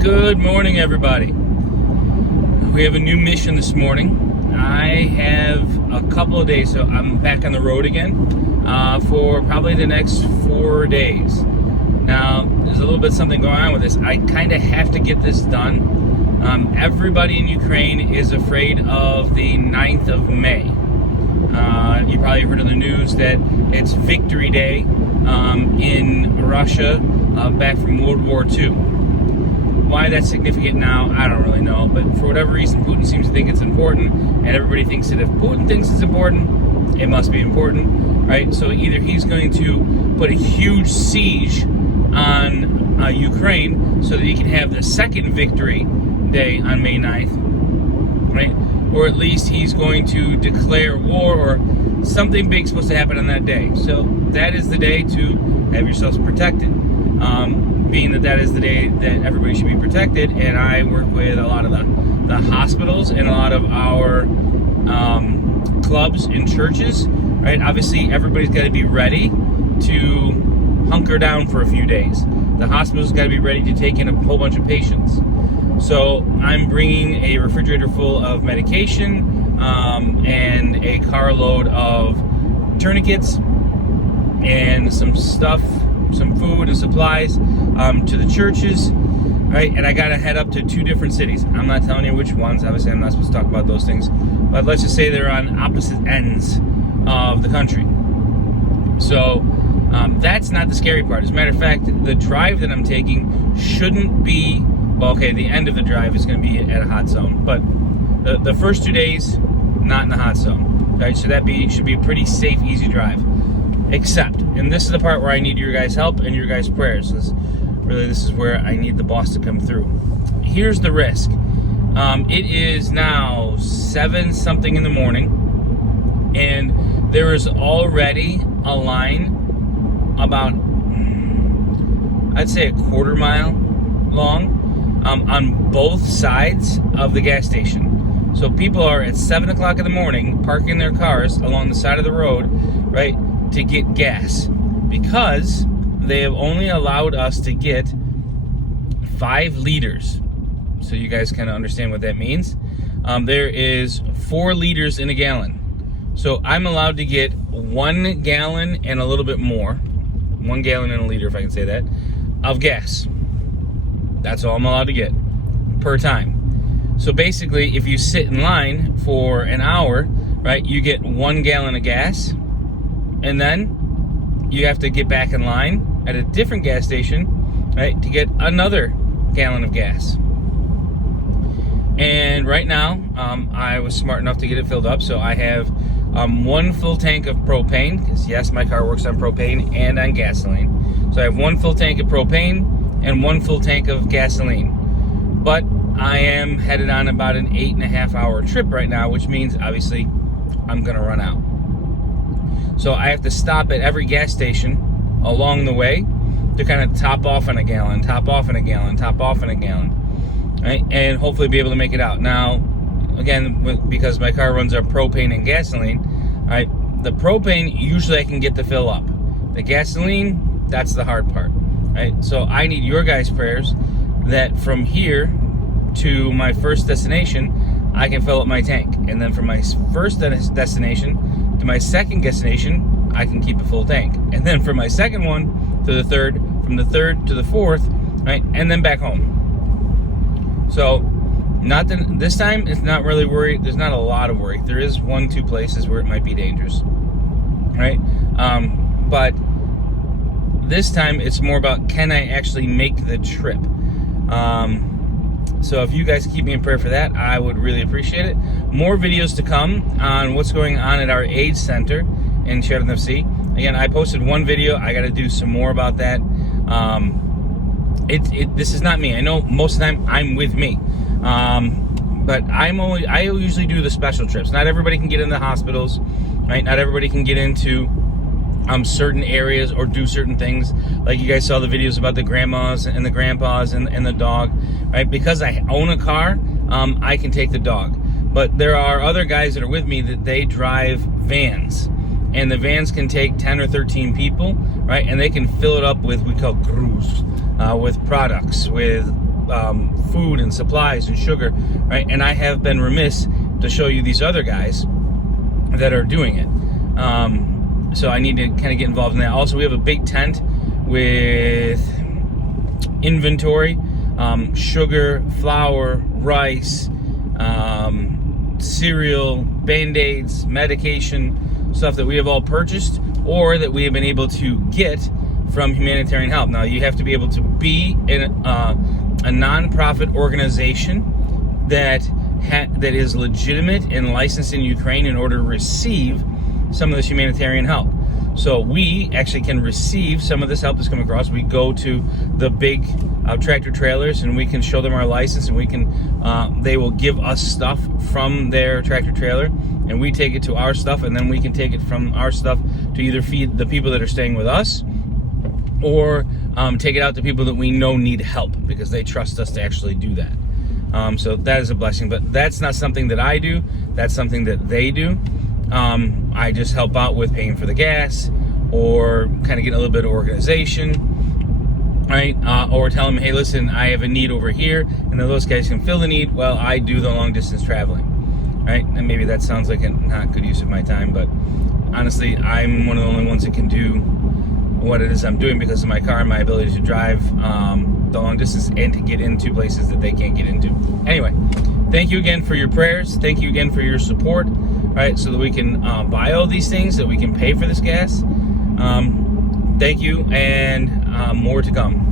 Good morning, everybody. We have a new mission this morning. I have a couple of days, so I'm back on the road again for probably the next 4 days. Now, there's a little bit something going on with this. I kind of have to get this done. Everybody in Ukraine is afraid of the 9th of May. You probably heard on the news that it's Victory Day in Russia back from World War II. Why that's significant now, I don't really know, but for whatever reason, Putin seems to think it's important, and everybody thinks that if Putin thinks it's important, it must be important, right? So either he's going to put a huge siege on Ukraine so that he can have the second Victory Day on May 9th, right? Or at least he's going to declare war, or something big's supposed to happen on that day. So that is the day to have yourselves protected. Being that is the day that everybody should be protected, and I work with a lot of the hospitals and a lot of our clubs and churches, right? Obviously, everybody's got to be ready to hunker down for a few days. The hospital's got to be ready to take in a whole bunch of patients. So I'm bringing a refrigerator full of medication and a carload of tourniquets and some stuff, some food and supplies to the churches, right? And I gotta head up to 2 different cities. I'm not telling you which ones. Obviously, I'm not supposed to talk about those things, but let's just say they're on opposite ends of the country. So that's not the scary part. As a matter of fact, the drive that I'm taking shouldn't be, well, okay, the end of the drive is going to be at a hot zone, but the first 2 days, not in the hot zone, right? So should be a pretty safe, easy drive. Except, and this is the part where I need your guys' help and your guys' prayers. This is where I need the boss to come through. Here's the risk. It is now 7-something in the morning, and there is already a line about, I'd say, a quarter mile long on both sides of the gas station. So people are at 7 o'clock in the morning parking their cars along the side of the road, right, to get gas, because they have only allowed us to get 5 liters. So you guys kind of understand what that means. There is 4 liters in a gallon. So I'm allowed to get 1 gallon and a little bit more, 1 gallon and a liter, if I can say that, of gas. That's all I'm allowed to get per time. So basically, if you sit in line for an hour, right, you get 1 gallon of gas, and then you have to get back in line at a different gas station, right, to get another gallon of gas. And right now, I was smart enough to get it filled up, so I have 1 full tank of propane, because yes, my car works on propane and on gasoline. So I have 1 full tank of propane and 1 full tank of gasoline. But I am headed on about an 8.5-hour trip right now, which means obviously I'm gonna run out. So I have to stop at every gas station along the way to kind of top off on a gallon, top off on a gallon, top off on a gallon, right? And hopefully be able to make it out. Now, again, because my car runs on propane and gasoline, right? The propane, usually I can get to fill up. The gasoline, that's the hard part, right? So I need your guys' prayers that from here to my first destination, I can fill up my tank. And then from my first destination to my second destination, I can keep a full tank. And then from my second one to the third, from the third to the fourth, right? And then back home. So this time, it's not really worried. There's not a lot of worry. There is 1-2 places where it might be dangerous, right? But this time, it's more about, can I actually make the trip? So if you guys keep me in prayer for that, I would really appreciate it. More videos to come on what's going on at our AIDS center in Chernovtsi. Again, I posted 1 video. I got to do some more about that. This is not me. I know most of the time I'm with me, but I usually do the special trips. Not everybody can get in the hospitals, right? Not everybody can get into certain areas or do certain things. Like you guys saw the videos about the grandmas and the grandpas and the dog, right? Because I own a car, I can take the dog. But there are other guys that are with me that they drive vans, and the vans can take 10 or 13 people, right? And they can fill it up with, we call gruz, with products, with food and supplies and sugar, right? And I have been remiss to show you these other guys that are doing it. So I need to kind of get involved in that. Also, we have a big tent with inventory, sugar, flour, rice, cereal, Band-Aids, medication, stuff that we have all purchased or that we have been able to get from humanitarian help. Now, you have to be able to be in a nonprofit organization that is legitimate and licensed in Ukraine in order to receive some of this humanitarian help. So we actually can receive some of this help that's coming across. We go to the big tractor trailers and we can show them our license, and we can they will give us stuff from their tractor trailer, and we take it to our stuff, and then we can take it from our stuff to either feed the people that are staying with us or take it out to people that we know need help because they trust us to actually do that. So that is a blessing, but that's not something that I do. That's something that they do. I just help out with paying for the gas or kind of get a little bit of organization, right? Or tell them, hey, listen, I have a need over here, and then those guys can fill the need while I do the long distance traveling, right? And maybe that sounds like a not good use of my time, but honestly, I'm one of the only ones that can do what it is I'm doing because of my car and my ability to drive the long distance and to get into places that they can't get into. Anyway, thank you again for your prayers. Thank you again for your support, right? So that we can buy all these things, that we can pay for this gas. Thank you, and more to come.